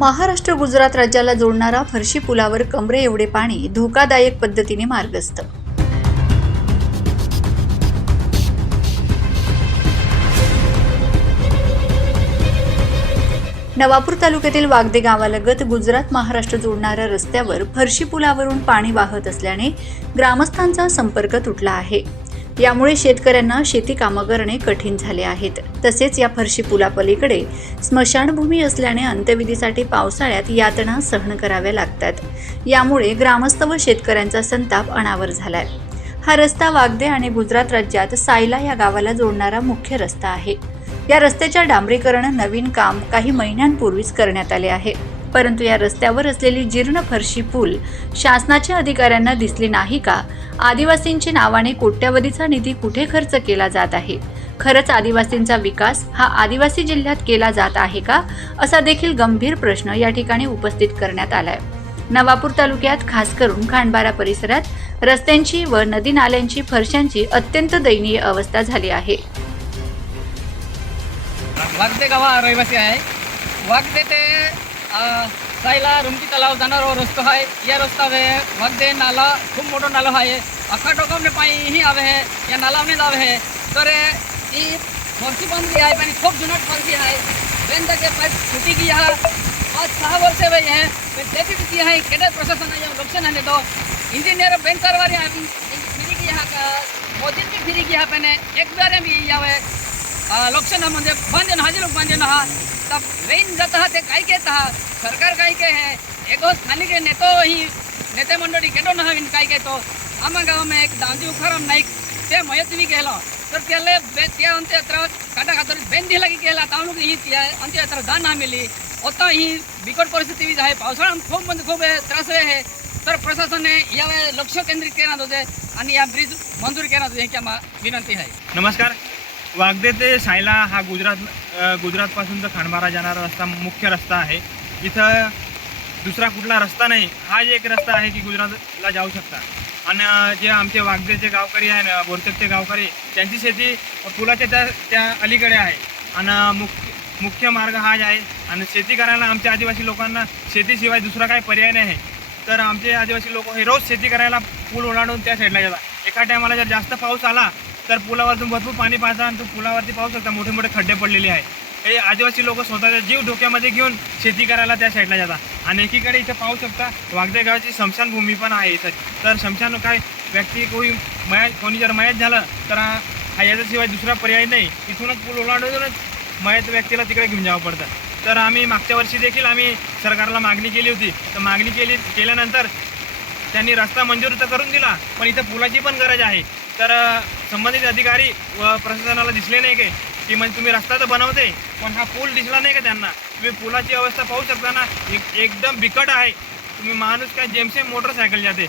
महाराष्ट्र गुजरात राज्याला जोडणारा फरशी पुलावर कमरे एवढे पाणी धोकादायक पद्धतीने मार्गस्थ. नवापूर तालुक्यातील वागदे गावालगत गुजरात महाराष्ट्र जोडणाऱ्या रस्त्यावर फरशी पुलावरून पाणी वाहत असल्याने ग्रामस्थांचा संपर्क तुटला आहे. यामुळे शेतकऱ्यांना शेती कामं करणे कठीण झाले आहेत. तसेच या फरशी पुलापलीकडे स्मशानभूमी असल्याने अंत्यविधीसाठी पावसाळ्यात यातना सहन कराव्या लागतात. यामुळे ग्रामस्थ व शेतकऱ्यांचा संताप अनावर झालाय. हा रस्ता वागदे आणि गुजरात राज्यात सायला या गावाला जोडणारा मुख्य रस्ता आहे. या रस्त्याच्या डांबरीकरण नवीन काम काही महिन्यांपूर्वीच करण्यात आले आहे. परंतु या रस्त्यावर असलेली जीर्ण फरशी पूल शासनाच्या अधिकाऱ्यांना दिसली नाही का? आदिवासींच्या नावाने कोट्यवधीचा निधी कुठे खर्च केला जात आहे? खरंच आदिवासींचा विकास हा आदिवासी जिल्ह्यात केला जात आहे का? असा देखील गंभीर प्रश्न या ठिकाणी उपस्थित करण्यात आलाय. नवापूर तालुक्यात खास करून खांडबारा परिसरात रस्त्यांची व नदी नाल्यांची फरशांची अत्यंत दयनीय अवस्था झाली आहे. वागदे गावा रहिवासी आहे. वागदे ते सायला रुमकी तलाव जाणारो रस्तो आहे या रस्त्यावे वागदे नाला खूप मोठो नालो आहे अख्खा टोकमने पाणी ही आवे है या नालावने जावे है तर ही फरशी बंदी आहे पण खूप जुनाट फरशी आहे बेन तक पाईप फुटी की यहाँ पाच सहा वर्ष वय आहे पण त्याची किती आहे केडे प्रशासन आहे लक्ष नाही देतो इंजिनियर बेन कारवारी आहे फिरी की यहाँ का मोदी की फिरी की यहाँ पेने एक बार भी यावे लक्ष ना म्हणजे बंद ना हाजी लोक बंद हा तब रेन जात हा ते काय के तहा सरकार काय के है? एगो स्थानिक नेतो ही नेते मंडळी केटो ना हवीन काय आम आम्हा गावामध्ये एक दांजी उखाराम नाईक ते मयतवी गेलो. तर त्याला बे त्या अंत्ययात्रा काटा खातर बेंदी लागी की गेला तावणूक ही त्या अंत्ययात्रा जा ना मिली. आता ही बिकट परिस्थिती आहे. पावसाळा खूप म्हणजे खूप त्रास आहे तर प्रशासनाने यावेळी लक्ष केंद्रित करण्यात होते आणि या ब्रिज मंजूर केला होते ह्याच्या मा- विनंती आहे. नमस्कार. वागदे ते सायला हा गुजरात गुजरातपासून तर खांडबारा जाणारा रस्ता मुख्य रस्ता आहे. इथं दुसरा कुठला रस्ता नाही हा एक रस्ता आहे की गुजरातला जाऊ शकता. आणि जे आमचे वागदेचे गावकरी आहे ना बोरचकचे गावकरी त्यांची शेती पुलाच्या त्या त्या अलीकडे आहे. आणि मुख्य मुख्य मार्ग हा आहे. आणि शेती करायला आमच्या आदिवासी लोकांना शेतीशिवाय दुसरा काही पर्याय नाही. आहे तर आमचे आदिवासी लोक हे रोज शेती करायला पूल ओलांडून त्या साईडला जातात. एका टायमाला जर जास्त पाऊस आला तर पुलावरतून भरपूर पाणी पाहता आणि तो पुलावरती पाहू शकता मोठे मोठे खड्डे पडलेले आहे हे आदिवासी लोक स्वतःचा जीव डोक्यामध्ये घेऊन शेती करायला त्या साईडला जातात. आणि एकीकडे इथं पाहू शकता वागदे गावाची स्मशानभूमी पण आहे इथं. तर स्मशान काय व्यक्ती कोणी मयात कोणी जर मयत झालं तर हा याच्याशिवाय दुसरा पर्याय नाही. इथूनच पूल ओलांडूनच मयत व्यक्तीला तिकडे घेऊन जावं पडतं. तर आम्ही मागच्या वर्षी देखील आम्ही सरकारला मागणी केली होती. तर मागणी केली केल्यानंतर त्यांनी रस्ता मंजूर तर करून दिला पण इथं पुलाची पण गरज आहे. तर संबंधित अधिकारी व प्रशासनाला दिसले नाही काय? की म्हणजे तुम्ही रस्ता तर बनवते पण हा पूल दिसला नाही का त्यांना? तुम्ही पुलाची अवस्था पाहू शकता ना एक- एकदम बिकट आहे. तुम्ही माणूस काय जेमसेम मोटरसायकल जाते.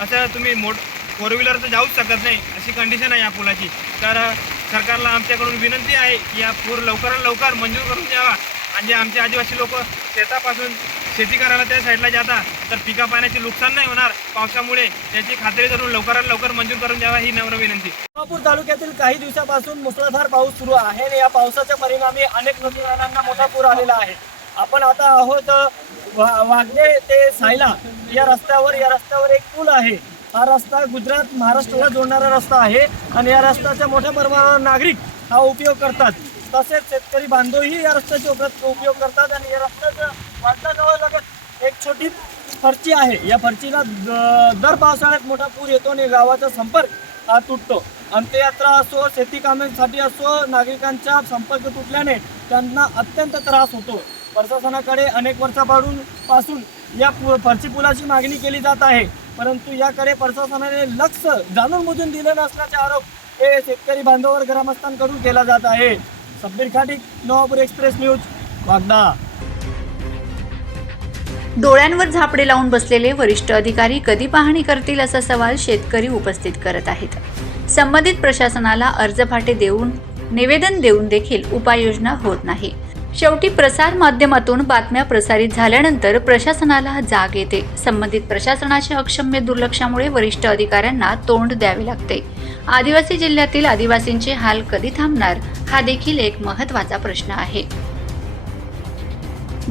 असं तुम्ही मोट फोर व्हीलर तर जाऊच शकत नाही अशी कंडिशन आहे या पुलाची. तर सरकारला आमच्याकडून विनंती आहे की या पूर लवकरात लवकर मंजूर करून द्यावा. आणि जे आमचे आदिवासी लोक शेतापासून शेती करायला त्या साईडला जाता तर पिका पाण्याचे नुकसान नाही होणार. पावसामुळे याची खात्री करून लवकरात लवकर मंजूर करून द्यावा ही नम्र विनंती. सोलापूर तालुक्यातील काही दिवसापासून मुसळधार पाऊस सुरू आहे आणि या पावसाच्या परिणामी अनेक नदी मोठा पूर आलेला आहे. आपण आता आहोत वागणे वा- ते सायला या रस्त्यावर. या रस्त्यावर एक पूल आहे. हा रस्ता गुजरात महाराष्ट्राला जोडणारा रस्ता आहे आणि या रस्त्याचा मोठ्या प्रमाणावर नागरिक हा उपयोग करतात. तसेच शेतकरी बांधवही या रस्त्याचे उप- उपयोग करतात आणि या रस्त्याचं वाटतं एक छोटी फरची आहे. या फरचीला द- दर पावसाळ्यात मोठा पूर येतो आणि गावाचा संपर्क हा तुटतो. अंत्ययात्रा असो शेती कामांसाठी असो नागरिकांचा संपर्क तुटल्याने त्यांना अत्यंत त्रास होतो. प्रशासनाकडे अनेक वर्षापासून पासून या पु फरची पुलाची मागणी केली जात आहे. परंतु याकडे प्रशासनाने लक्ष जाणून बुजून दिले नसल्याचे आरोप हे शेतकरी बांधवावर ग्रामस्थांकडून केला जात आहे. Sabbir Khatik Navapur express news Wagda. डोळ्यांवर झापडे लावून बसलेले वरिष्ठ अधिकारी कधी पाहणी करतील असा सवाल शेतकरी उपस्थित करत आहेत. संबंधित प्रशासनाला अर्जफाटे देऊन निवेदन देऊन देखील उपाययोजना होत नाही. शेवटी प्रसार माध्यमातून बातम्या प्रसारित झाल्यानंतर प्रशासनाला जाग येते. संबंधित प्रशासनाच्या अक्षम्य दुर्लक्षामुळे वरिष्ठ अधिकाऱ्यांना तोंड द्यावे लागते. आदिवासी जिल्ह्यातील आदिवासींचे हाल कधी थांबणार हा देखील एक महत्त्वाचा प्रश्न आहे.